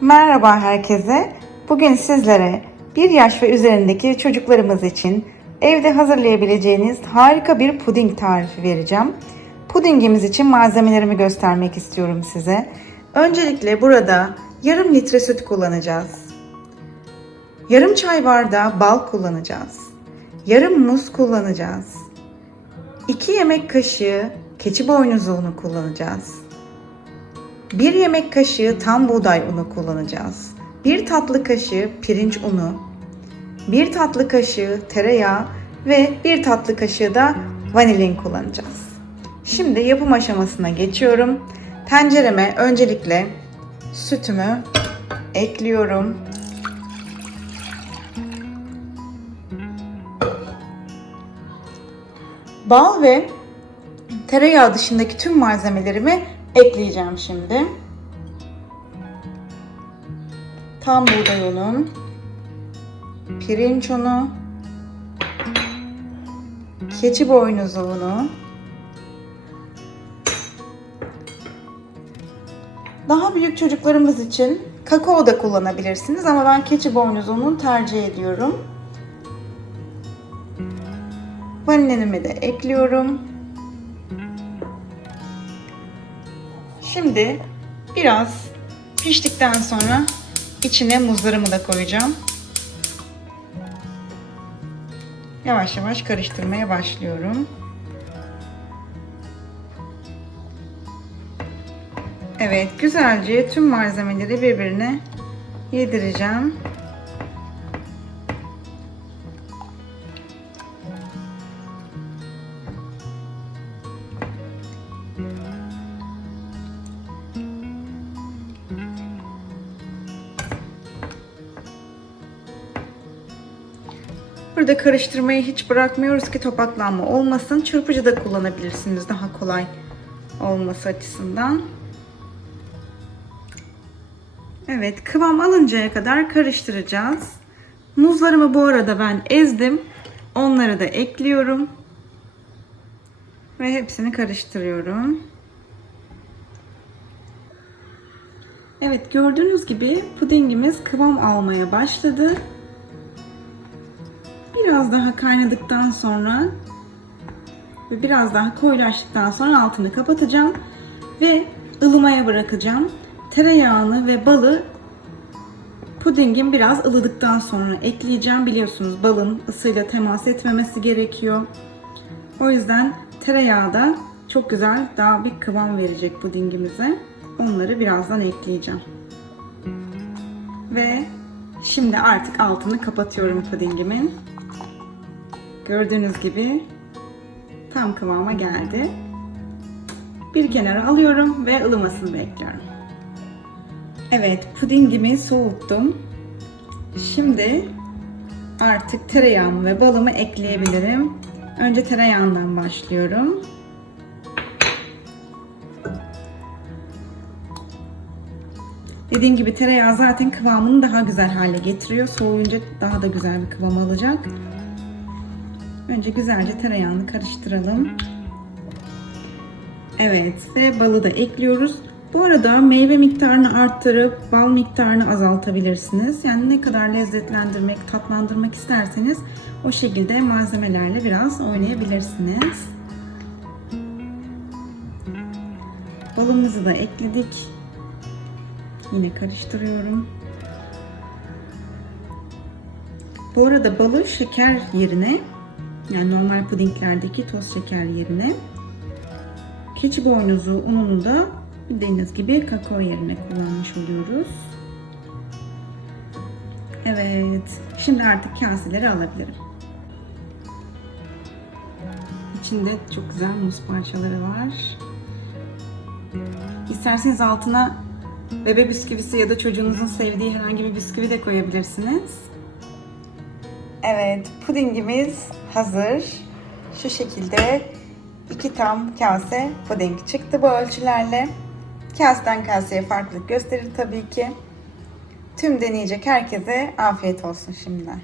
Merhaba herkese. Bugün sizlere 1 yaş ve üzerindeki çocuklarımız için evde hazırlayabileceğiniz harika bir puding tarifi vereceğim. Pudingimiz için malzemelerimi göstermek istiyorum size. Öncelikle burada yarım litre süt kullanacağız. Yarım çay bardağı bal kullanacağız. Yarım muz kullanacağız. 2 yemek kaşığı keçi boynuzu unu kullanacağız. 1 yemek kaşığı tam buğday unu kullanacağız. 1 tatlı kaşığı pirinç unu, 1 tatlı kaşığı tereyağı ve 1 tatlı kaşığı da vanilin kullanacağız. Şimdi yapım aşamasına geçiyorum. Tencereme öncelikle sütümü ekliyorum. Bal ve tereyağı dışındaki tüm malzemelerimi ekleyeceğim şimdi. Tam buğday unu, pirinç unu, keçi boynuzu unu, daha büyük çocuklarımız için kakao da kullanabilirsiniz ama ben keçi boynuzu ununu tercih ediyorum. Vanilinimi de ekliyorum. Şimdi biraz piştikten sonra içine muzlarımı da koyacağım. Yavaş yavaş karıştırmaya başlıyorum. Evet, güzelce tüm malzemeleri birbirine yedireceğim. Burada karıştırmayı hiç bırakmıyoruz ki topaklanma olmasın. Çırpıcı da kullanabilirsiniz daha kolay olması açısından. Evet kıvam alıncaya kadar karıştıracağız. Muzlarımı bu arada ben ezdim. Onları da ekliyorum. Ve hepsini karıştırıyorum. Evet gördüğünüz gibi pudingimiz kıvam almaya başladı. Biraz daha kaynadıktan sonra ve biraz daha koyulaştıktan sonra altını kapatacağım ve ılımaya bırakacağım. Tereyağını ve balı pudingin biraz ılıdıktan sonra ekleyeceğim. Biliyorsunuz balın ısıyla temas etmemesi gerekiyor. O yüzden tereyağı da çok güzel daha bir kıvam verecek pudingimize. Onları birazdan ekleyeceğim. Ve şimdi artık altını kapatıyorum pudingimin. Gördüğünüz gibi tam kıvama geldi. Bir kenara alıyorum ve ılımasını bekliyorum. Evet, pudingimi soğuttum. Şimdi artık tereyağımı ve balımı ekleyebilirim. Önce tereyağından başlıyorum. Dediğim gibi tereyağı zaten kıvamını daha güzel hale getiriyor. Soğuyunca daha da güzel bir kıvam alacak. Önce güzelce tereyağını karıştıralım. Evet ve balı da ekliyoruz. Bu arada meyve miktarını arttırıp bal miktarını azaltabilirsiniz. Yani ne kadar lezzetlendirmek, tatlandırmak isterseniz o şekilde malzemelerle biraz oynayabilirsiniz. Balımızı da ekledik. Yine karıştırıyorum. Bu arada balı şeker yerine yani normal pudinglerdeki toz şeker yerine keçi boynuzu ununu da bildiğiniz gibi kakao yerine kullanmış oluyoruz. Evet. Şimdi artık kaseleri alabilirim. İçinde çok güzel muz parçaları var. İsterseniz altına bebe bisküvisi ya da çocuğunuzun sevdiği herhangi bir bisküvi de koyabilirsiniz. Evet, pudingimiz hazır. Şu şekilde iki tam kase puding çıktı bu ölçülerle. Kaseden kaseye farklılık gösterir tabii ki. Tüm deneyecek herkese afiyet olsun şimdiden.